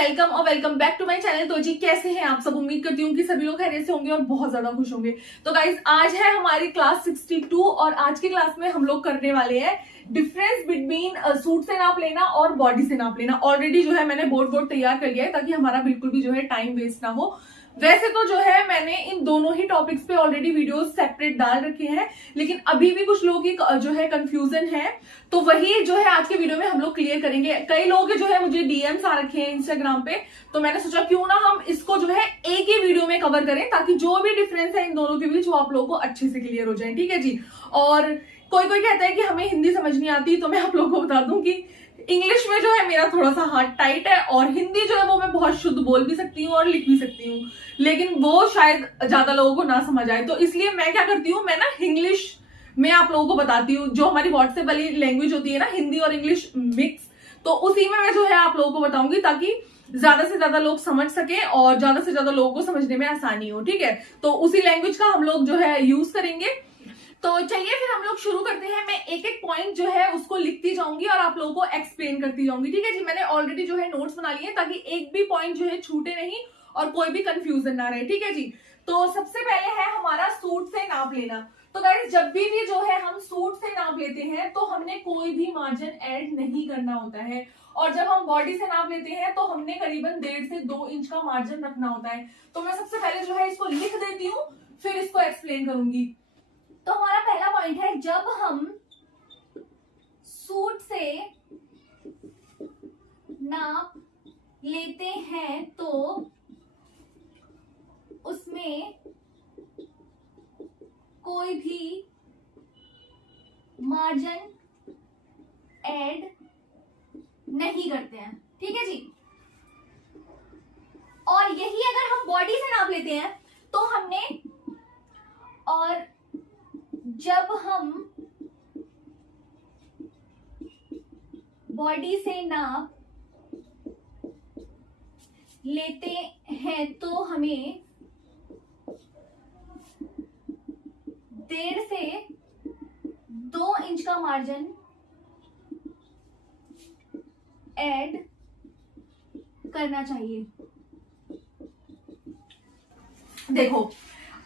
Welcome और welcome back to my channel. तो जी कैसे हैं आप सब? उम्मीद करती हूँ कि सभी लोग खैरियत से होंगे और बहुत ज्यादा खुश होंगे। तो गाइज आज है हमारी क्लास 62 और आज की क्लास में हम लोग करने वाले हैं डिफरेंस बिटवीन सूट से नाप लेना और बॉडी से नाप लेना। ऑलरेडी जो है मैंने बोर्ड तैयार कर लिया है ताकि हमारा बिल्कुल भी जो है टाइम वेस्ट ना हो। वैसे तो जो है मैंने इन दोनों ही टॉपिक्स पे ऑलरेडी वीडियोस सेपरेट डाल रखे हैं, लेकिन अभी भी कुछ लोगों की जो है कंफ्यूजन है, तो वही जो है आज के वीडियो में हम लोग क्लियर करेंगे। कई लोगों के जो है मुझे डीएम्स आ रखे हैं इंस्टाग्राम पे, तो मैंने सोचा क्यों ना हम इसको जो है एक ही वीडियो में कवर करें ताकि जो भी डिफरेंस है इन दोनों के बीच वो आप लोगों को अच्छे से क्लियर हो जाए। ठीक है जी। और कोई कोई कहता है कि हमें हिंदी समझ नहीं आती, तो मैं आप लोगों को बता दूं कि इंग्लिश में जो है मेरा थोड़ा सा हाथ टाइट है और हिंदी जो है वो मैं बहुत शुद्ध बोल भी सकती हूँ और लिख भी सकती हूँ, लेकिन वो शायद ज्यादा लोगों को ना समझ आए। तो इसलिए मैं क्या करती हूँ, मैं ना इंग्लिश में आप लोगों को बताती हूँ। जो हमारी व्हाट्सएप वाली लैंग्वेज होती है ना, हिंदी और इंग्लिश मिक्स, तो उसी में मैं जो है आप लोगों को बताऊंगी ताकि ज्यादा से ज्यादा लोग समझ सके और ज्यादा से ज्यादा लोगों को समझने में आसानी हो। ठीक है, तो उसी लैंग्वेज का हम लोग जो है यूज करेंगे। तो चलिए फिर हम लोग शुरू करते हैं। मैं एक एक पॉइंट जो है उसको लिखती जाऊंगी और आप लोगों को एक्सप्लेन करती जाऊंगी। ठीक है जी। मैंने ऑलरेडी जो है नोट्स बना लिए ताकि एक भी पॉइंट जो है छूटे नहीं और कोई भी कंफ्यूजन ना रहे। ठीक है जी। तो सबसे पहले है हमारा सूट से नाप लेना। तो गाइस जब भी जो है हम सूट से नाप लेते हैं तो हमने कोई भी मार्जिन ऐड नहीं करना होता है, और जब हम बॉडी से नाप लेते हैं तो हमने करीबन 1.5 से 2 इंच का मार्जिन रखना होता है। तो मैं सबसे पहले जो है इसको लिख देती हूँ, फिर इसको एक्सप्लेन करूंगी। तो हमारा पहला पॉइंट है, जब हम सूट से नाप लेते हैं तो उसमें कोई भी मार्जिन ऐड नहीं करते हैं। ठीक है जी। और यही अगर हम बॉडी से नाप लेते हैं तो हमने, और जब हम बॉडी से नाप लेते हैं तो हमें 1.5 से 2 इंच का मार्जिन ऐड करना चाहिए। देखो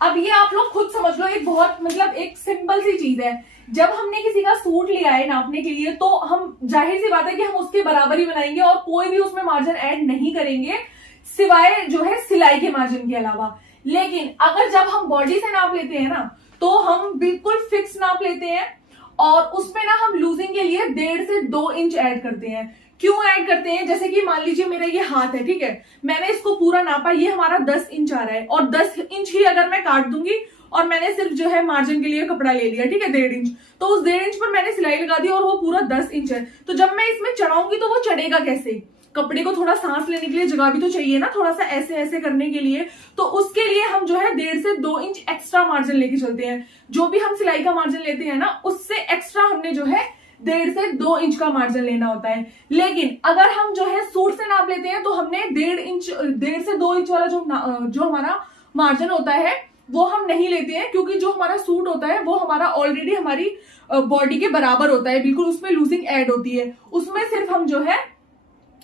अब ये आप लोग खुद समझ लो, एक बहुत मतलब एक सिंपल सी चीज है। जब हमने किसी का सूट लिया है नापने के लिए तो हम जाहिर सी बात है कि हम उसके बराबर ही बनाएंगे और कोई भी उसमें मार्जिन ऐड नहीं करेंगे सिवाय जो है सिलाई के मार्जिन के अलावा। लेकिन अगर जब हम बॉडी से नाप लेते हैं ना तो हम बिल्कुल फिक्स नाप लेते हैं और उसमें ना हम लूजिंग के लिए 1.5 से 2 इंच ऐड करते हैं। क्यों ऐड करते हैं? जैसे कि मान लीजिए मेरा ये हाथ है, ठीक है, मैंने इसको पूरा नापा, ये हमारा 10 इंच आ रहा है और 10 इंच ही अगर मैं काट दूंगी और मैंने सिर्फ जो है मार्जिन के लिए कपड़ा ले लिया, ठीक है, 1.5 इंच, तो उस 1.5 इंच पर मैंने सिलाई लगा दी और वो पूरा 10 इंच है। तो जब मैं इसमें चढ़ाऊंगी तो वो चढ़ेगा कैसे? कपड़े को थोड़ा सांस लेने के लिए जगह भी तो चाहिए ना, थोड़ा सा ऐसे ऐसे करने के लिए। तो उसके लिए हम जो है 1.5 से 2 इंच एक्स्ट्रा मार्जिन लेके चलते हैं। जो भी हम सिलाई का मार्जिन लेते हैं ना उससे एक्स्ट्रा हमने जो है 1.5 से 2 इंच का मार्जिन लेना होता है। लेकिन अगर हम जो है सूट से नाप लेते हैं तो हमने 1.5 से 2 इंच वाला जो हमारा मार्जिन होता है वो हम नहीं लेते हैं, क्योंकि जो हमारा सूट होता है वो हमारा ऑलरेडी हमारी बॉडी के बराबर होता है, बिल्कुल उसमें लूजिंग ऐड होती है। उसमें सिर्फ हम जो है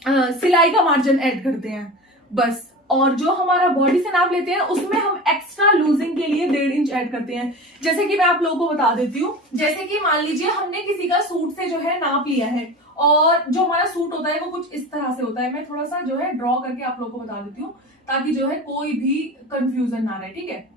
सिलाई का मार्जिन ऐड करते हैं बस। और जो हमारा बॉडी से नाप लेते हैं उसमें हम एक्स्ट्रा लूजिंग के लिए 1.5 इंच ऐड करते हैं। जैसे कि मैं आप लोगों को बता देती हूँ, जैसे कि मान लीजिए हमने किसी का सूट से जो है नाप लिया है और जो हमारा सूट होता है वो कुछ इस तरह से होता है। मैं थोड़ा सा जो है ड्रॉ करके आप लोगों को बता देती हूँ ताकि जो है कोई भी कंफ्यूजन ना रहे। ठीक है,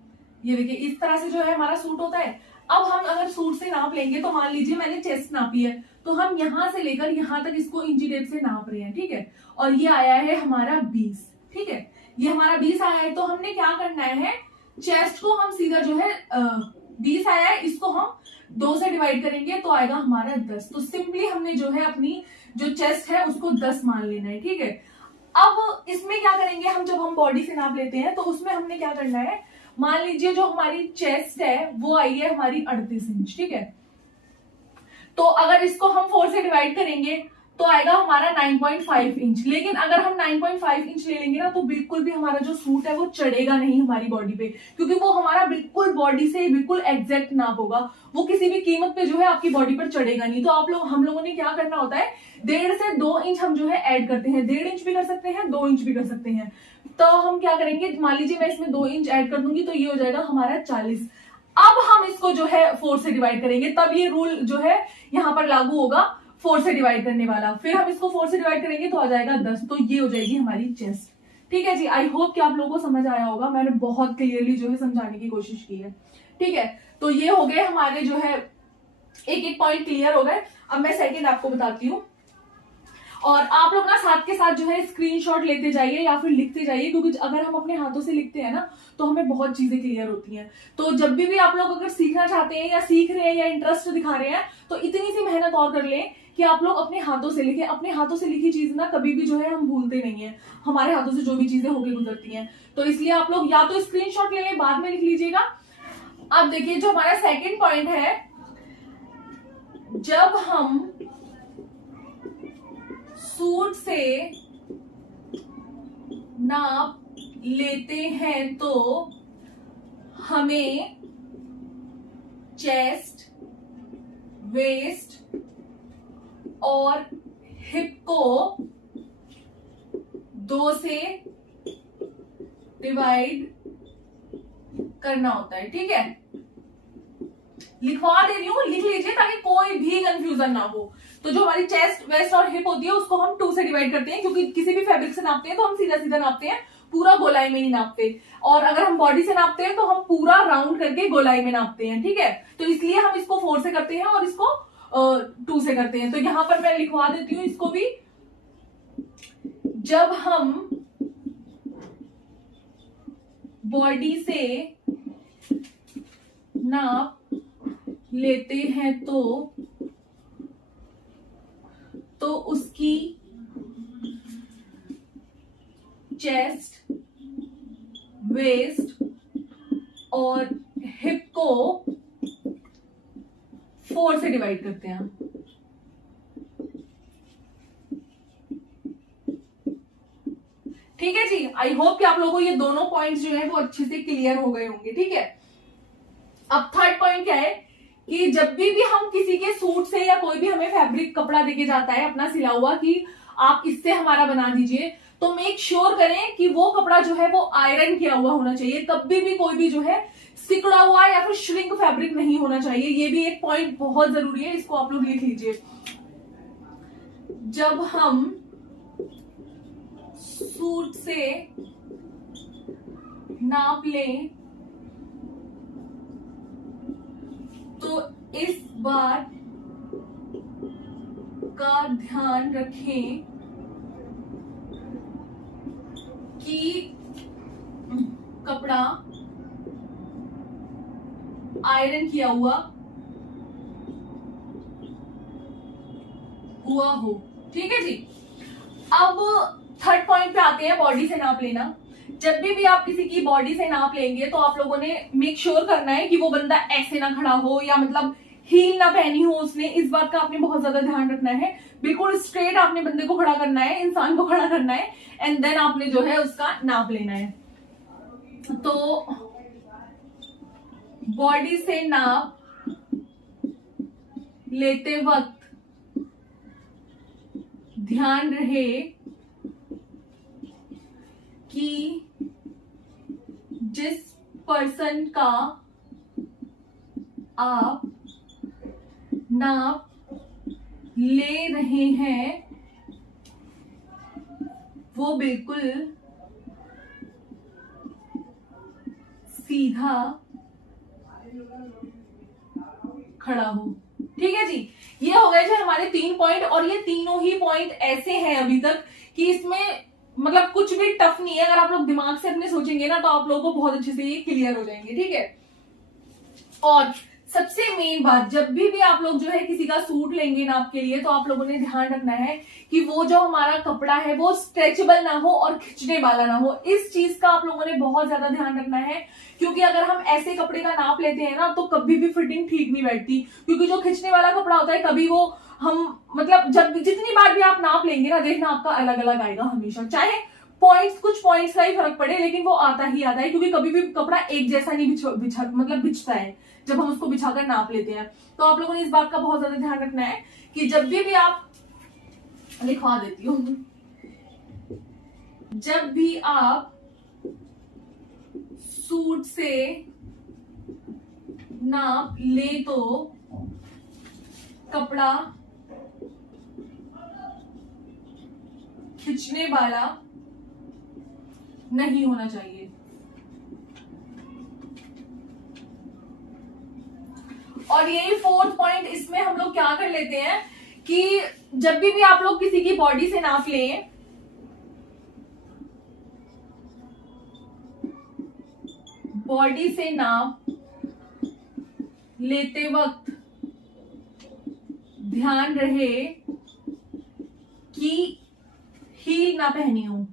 ये देखिए इस तरह से जो है हमारा सूट होता है। अब हम अगर सूट से नाप लेंगे तो मान लीजिए मैंने चेस्ट नापी है, तो हम यहां से लेकर यहां तक इसको इंची टेप से नाप रहे हैं। ठीक है, और ये आया है हमारा 20। ठीक है, ये हमारा 20 आया है, तो हमने क्या करना है, चेस्ट को हम सीधा जो है 20 आया है, इसको हम 2 से डिवाइड करेंगे तो आएगा हमारा 10। तो सिंपली हमने जो है अपनी जो चेस्ट है उसको 10 मान लेना है। ठीक है, अब इसमें क्या करेंगे हम, जब हम बॉडी से नाप लेते हैं तो उसमें हमने क्या करना है, मान लीजिए जो हमारी चेस्ट है वो आई है हमारी 38 इंच। ठीक है, तो अगर इसको हम 4 से डिवाइड करेंगे तो आएगा हमारा 9.5 इंच। लेकिन अगर हम 9.5 इंच ले लेंगे ना तो बिल्कुल भी हमारा जो सूट है वो चढ़ेगा नहीं हमारी बॉडी पे, क्योंकि वो हमारा बिल्कुल बॉडी से बिल्कुल एग्जैक्ट नाप होगा, वो किसी भी कीमत पे जो है आपकी बॉडी पर चढ़ेगा नहीं। तो हम लोगों ने क्या करना होता है, 1.5 से 2 इंच हम जो है ऐड करते हैं। 1.5 इंच भी कर सकते हैं, 2 इंच भी कर सकते हैं। तो हम क्या करेंगे, मान लीजिए मैं इसमें 2 इंच ऐड कर दूंगी तो ये हो जाएगा हमारा 40। अब हम इसको जो है 4 से डिवाइड करेंगे, तब ये रूल जो है यहाँ पर लागू होगा 4 से डिवाइड करने वाला। फिर हम इसको 4 से डिवाइड करेंगे तो आ जाएगा 10, तो ये हो जाएगी हमारी चेस्ट। ठीक है जी, आई होप कि आप लोगों को समझ आया होगा, मैंने बहुत क्लियरली जो है समझाने की कोशिश की है। ठीक है, तो ये हो गए हमारे जो है एक एक पॉइंट क्लियर हो गए। अब मैं सेकंड आपको बताती हूँ, और आप लोग ना साथ के साथ जो है स्क्रीनशॉट लेते जाइए या फिर लिखते जाइए, क्योंकि अगर हम अपने हाथों से लिखते हैं ना तो हमें बहुत चीजें क्लियर होती हैं। तो जब भी आप लोग अगर सीखना चाहते हैं या सीख रहे हैं या इंटरेस्ट दिखा रहे हैं तो इतनी सी मेहनत और कर लें कि आप लोग अपने हाथों से लिखें। अपने हाथों से लिखी चीज ना कभी भी जो है हम भूलते नहीं है, हमारे हाथों से जो भी चीजें होकर गुजरती हैं। तो इसलिए आप लोग या तो स्क्रीनशॉट ले लें, बाद में लिख लीजिएगा। अब देखिए जो हमारा सेकेंड पॉइंट है, जब हम सूट से नाप लेते हैं तो हमें चेस्ट, वेस्ट और हिप को 2 से डिवाइड करना होता है। ठीक है, लिखवा दे रही हूं, लिख लीजिए ताकि कोई भी कंफ्यूजन ना हो। तो जो हमारी चेस्ट, वेस्ट और हिप होती है उसको हम 2 से डिवाइड करते हैं, क्योंकि किसी भी फैब्रिक से नापते हैं तो हम सीधा सीधा नापते हैं, पूरा गोलाई में नहीं नापते। और अगर हम बॉडी से नापते हैं तो हम पूरा राउंड करके गोलाई में नापते हैं। ठीक है, तो इसलिए हम इसको 4 से करते हैं और इसको 2 से करते हैं। तो यहां पर मैं लिखवा देती हूं इसको भी। जब हम बॉडी से नाप लेते हैं तो उसकी चेस्ट, वेस्ट और हिप को 4 से डिवाइड करते हैं। ठीक है जी, आई होप कि आप लोगों को ये दोनों पॉइंट्स जो है वो अच्छे से क्लियर हो गए होंगे। ठीक है, अब थर्ड पॉइंट क्या है कि जब भी हम किसी के सूट से या कोई भी हमें फैब्रिक कपड़ा देके जाता है अपना सिला हुआ कि आप इससे हमारा बना दीजिए, तो मेक श्योर करें कि वो कपड़ा जो है वो आयरन किया हुआ होना चाहिए। कभी भी कोई भी जो है सिकुड़ा हुआ या फिर श्रिंक फैब्रिक नहीं होना चाहिए। ये भी एक पॉइंट बहुत जरूरी है, इसको आप लोग लिख लीजिए। जब हम सूट से नाप लें तो इस बात का ध्यान रखें कि कपड़ा आयरन किया हुआ हो। ठीक है जी, अब थर्ड पॉइंट पे आते हैं, बॉडी से नाप लेना। जब भी आप किसी की बॉडी से नाप लेंगे तो आप लोगों ने मेक श्योर करना है कि वो बंदा ऐसे ना खड़ा हो या मतलब हील ना पहनी हो उसने। इस बात का आपने बहुत ज्यादा ध्यान रखना है। बिल्कुल स्ट्रेट आपने बंदे को खड़ा करना है, इंसान को खड़ा करना है, एंड देन आपने जो है उसका नाप लेना है। तो बॉडी से नाप लेते वक्त ध्यान रहे कि जिस पर्सन का आप नाप ले रहे हैं वो बिल्कुल सीधा खड़ा हो। ठीक है जी, ये हो गए जो हमारे 3 पॉइंट, और ये तीनों ही पॉइंट ऐसे हैं अभी तक कि इसमें मतलब कुछ भी टफ नहीं है। अगर आप लोग दिमाग से अपने सोचेंगे ना तो आप लोगों को बहुत अच्छे से ये क्लियर हो जाएंगे। ठीक है, और सबसे मेन बात, जब भी आप लोग जो है किसी का सूट लेंगे नाप के लिए तो आप लोगों ने ध्यान रखना है कि वो जो हमारा कपड़ा है वो स्ट्रेचेबल ना हो और खिंचने वाला ना हो। इस चीज का आप लोगों ने बहुत ज्यादा ध्यान रखना है, क्योंकि अगर हम ऐसे कपड़े का नाप लेते हैं ना तो कभी भी फिटिंग ठीक नहीं बैठती, क्योंकि जो खिंचने वाला कपड़ा होता है कभी वो हम मतलब जब जितनी बार भी आप नाप लेंगे ना, देखना आपका अलग अलग आएगा हमेशा, चाहे पॉइंट्स कुछ पॉइंट्स का ही फर्क पड़े, लेकिन वो आता ही आता है, क्योंकि कभी भी कपड़ा एक जैसा नहीं बिछता है जब हम उसको बिछाकर नाप लेते हैं। तो आप लोगों ने इस बात का बहुत ज्यादा ध्यान रखना है कि जब भी आप, लिखवा देती हूँ, जब भी आप सूट से नाप ले तो कपड़ा खिंचने वाला नहीं होना चाहिए। और यही फोर्थ पॉइंट, इसमें हम लोग क्या कर लेते हैं कि जब भी आप लोग किसी की बॉडी से नाप लें, बॉडी से नाप लेते वक्त ध्यान रहे कि हील ना पहनी हो।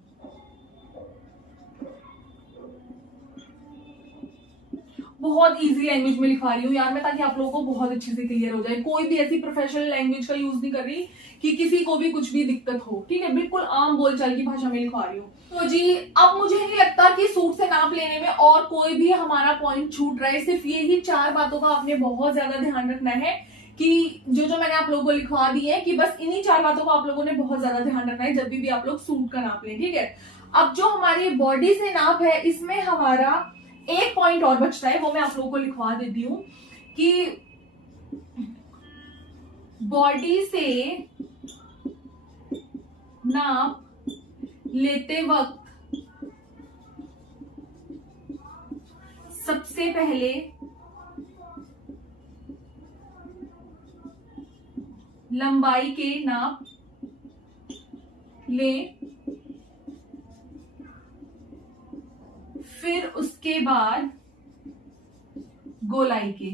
बहुत इजी लैंग्वेज में लिखवा रही हूँ यार मैं, ताकि आप लोगों को बहुत अच्छे से क्लियर हो जाए। कोई भी ऐसी प्रोफेशनल लैंग्वेज का यूज नहीं कर रही कि किसी को भी कुछ भी दिक्कत हो, ठीक है, बिल्कुल आम बोलचाल की भाषा में लिखवा रही हूँ। तो जी अब मुझे नहीं लगता कि सूट से नाप लेने में और कोई भी हमारा पॉइंट छूट रहा है। सिर्फ यही 4 बातों का आपने बहुत ज्यादा ध्यान रखना है कि जो मैंने आप लोगों को लिखवा दी है, कि बस इन्हीं 4 बातों का आप लोगों ने बहुत ज्यादा ध्यान रखना है जब भी आप लोग सूट का नाप लें, ठीक है। अब जो हमारी बॉडी से नाप है, इसमें हमारा एक पॉइंट और बचता है, वो मैं आप लोगों को लिखवा देती हूँ कि बॉडी से नाप लेते वक्त सबसे पहले लंबाई के नाप लें, फिर उसके बाद गोलाई के।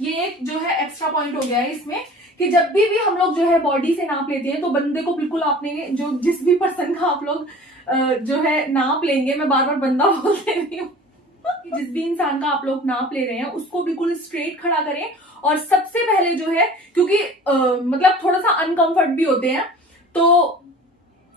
ये एक जो है एक्स्ट्रा पॉइंट हो गया है इसमें, कि जब भी हम लोग जो है बॉडी से नाप लेते हैं तो बंदे को बिल्कुल आपने जो जिस भी पर्सन का आप लोग जो है नाप लेंगे, मैं बार बार बंदा बोल रही हूँ, जिस भी इंसान का आप लोग नाप ले रहे हैं उसको बिल्कुल स्ट्रेट खड़ा करें। और सबसे पहले जो है, क्योंकि मतलब थोड़ा सा अनकंफर्ट भी होते हैं, तो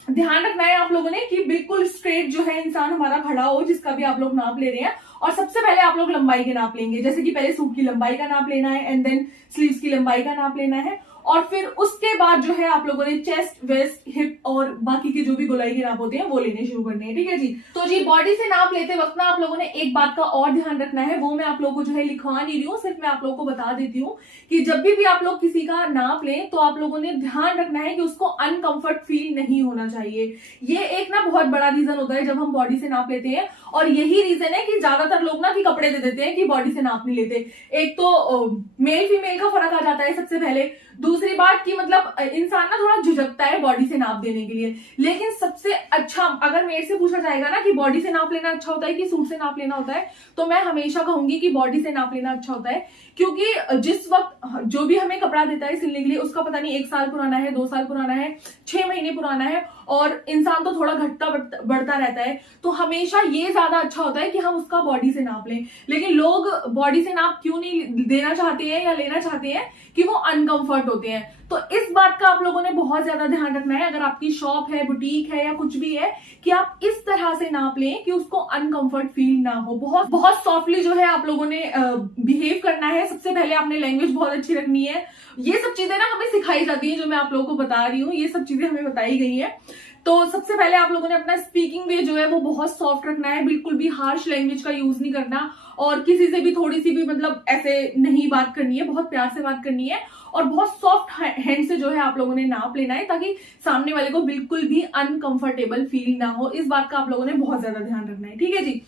ध्यान रखना है आप लोगों ने कि बिल्कुल स्ट्रेट जो है इंसान हमारा खड़ा हो जिसका भी आप लोग नाप ले रहे हैं। और सबसे पहले आप लोग लंबाई के नाप लेंगे, जैसे कि पहले सूट की लंबाई का नाप लेना है, एंड देन स्लीव्स की लंबाई का नाप लेना है, और फिर उसके बाद जो है आप लोगों ने चेस्ट, वेस्ट, हिप और बाकी के जो भी गोलाई के नाप होते हैं वो लेने शुरू करने हैं, ठीक है जी। तो जी बॉडी से नाप लेते वक्त ना आप लोगों ने एक बात का और ध्यान रखना है, वो मैं आप लोगों को जो है लिखवा नहीं रही हूँ, सिर्फ मैं आप लोगों को बता देती हूँ कि जब भी आप लोग किसी का नाप लें तो आप लोगों ने ध्यान रखना है कि उसको अनकंफर्ट फील नहीं होना चाहिए। ये एक ना बहुत बड़ा रीजन होता है जब हम बॉडी से नाप लेते हैं, और यही रीजन है कि ज्यादातर लोग ना कि कपड़े दे देते हैं कि बॉडी से नाप नहीं लेते। एक तो मेल फीमेल का फर्क आ जाता है सबसे पहले, दूसरी बात कि मतलब इंसान ना थोड़ा झिझकता है बॉडी से नाप देने के लिए। लेकिन सबसे अच्छा, अगर मेरे से पूछा जाएगा ना कि बॉडी से नाप लेना अच्छा होता है कि सूट से नाप लेना होता है, तो मैं हमेशा कहूंगी कि बॉडी से नाप लेना अच्छा होता है, क्योंकि जिस वक्त जो भी हमें कपड़ा देता है सिलने के लिए उसका पता नहीं 1 साल पुराना है, 2 साल पुराना है, 6 महीने पुराना है, और इंसान तो थोड़ा घटता बढ़ता रहता है, तो हमेशा ये ज्यादा अच्छा होता है कि हम उसका बॉडी से नाप लें। लेकिन लोग बॉडी से नाप क्यों नहीं देना चाहते हैं या लेना चाहते हैं कि वो अनकंफर्ट होते हैं। तो इस बात का आप लोगों ने बहुत ज्यादा ध्यान रखना है, अगर आपकी शॉप है, बुटीक है या कुछ भी है, कि आप इस तरह से नाप लें कि उसको अनकंफर्ट फील ना हो। बहुत बहुत सॉफ्टली जो है आप लोगों ने बिहेव करना है। सबसे पहले आपने लैंग्वेज बहुत अच्छी रखनी है। ये सब चीजें ना हमें सिखाई जाती है, जो मैं आप लोगों को बता रही हूँ, ये सब चीजें हमें बताई गई है। तो सबसे पहले आप लोगों ने अपना स्पीकिंग वे जो है वो बहुत सॉफ्ट रखना है, बिल्कुल भी हार्श लैंग्वेज का यूज नहीं करना, और किसी से भी थोड़ी सी भी मतलब ऐसे नहीं बात करनी है, बहुत प्यार से बात करनी है, और बहुत सॉफ्ट हैंड से जो है आप लोगों ने नाप लेना है, ताकि सामने वाले को बिल्कुल भी अनकंफर्टेबल फील ना हो। इस बात का आप लोगों ने बहुत ज्यादा ध्यान रखना है, ठीक है जी।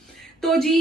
तो जी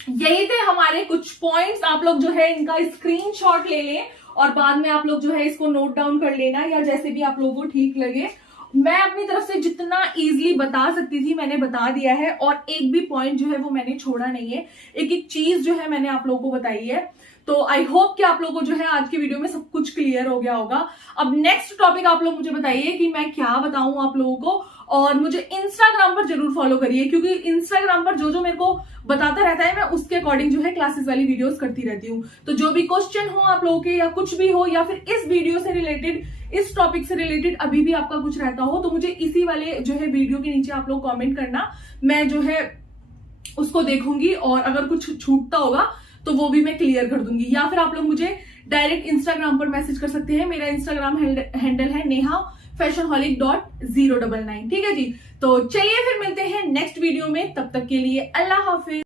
यही थे हमारे कुछ पॉइंट्स, आप लोग जो है इनका स्क्रीनशॉट ले लें और बाद में आप लोग जो है इसको नोट डाउन कर लेना, या जैसे भी आप लोगों को ठीक लगे। मैं अपनी तरफ से जितना इजीली बता सकती थी मैंने बता दिया है, और एक भी पॉइंट जो है वो मैंने छोड़ा नहीं है, एक एक चीज जो है मैंने आप लोगों को बताई है। तो आई होप कि आप लोगों को जो है आज की वीडियो में सब कुछ क्लियर हो गया होगा। अब नेक्स्ट टॉपिक आप लोग मुझे बताइए कि मैं क्या बताऊं आप लोगों को, और मुझे इंस्टाग्राम पर जरूर फॉलो करिए, क्योंकि इंस्टाग्राम पर जो जो मेरे को बताता रहता है मैं उसके अकॉर्डिंग जो है क्लासेस वाली वीडियोस करती रहती हूँ। तो जो भी क्वेश्चन हो आप लोगों के या कुछ भी हो, या फिर इस वीडियो से रिलेटेड, इस टॉपिक से रिलेटेड अभी भी आपका कुछ रहता हो, तो मुझे इसी वाले जो है वीडियो के नीचे आप लोग कमेंट करना, मैं जो है उसको देखूंगी, और अगर कुछ छूटता होगा तो वो भी मैं क्लियर कर दूंगी। या फिर आप लोग मुझे डायरेक्ट इंस्टाग्राम पर मैसेज कर सकते हैं। मेरा इंस्टाग्राम हैंडल है neha_fashionholic.099। ठीक है जी, तो चलिए फिर मिलते हैं नेक्स्ट वीडियो में, तब तक के लिए अल्लाह हाफिज।